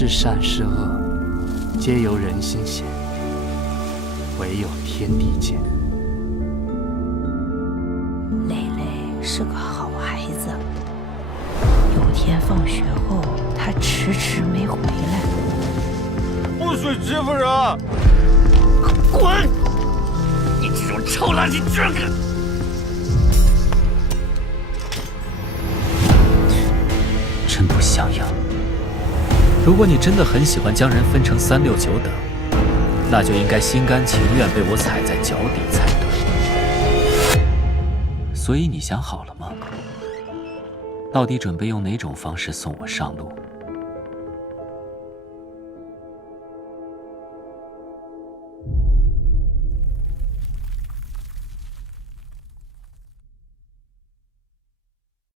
是善是恶，皆由人心显，唯有天地间。磊磊是个好孩子，有天放学后，他迟迟没回来。不许欺负人！滚！你这种臭垃圾居然敢！真不像样。如果你真的很喜欢将人分成三六九等，那就应该心甘情愿被我踩在脚底才对。所以你想好了吗？到底准备用哪种方式送我上路？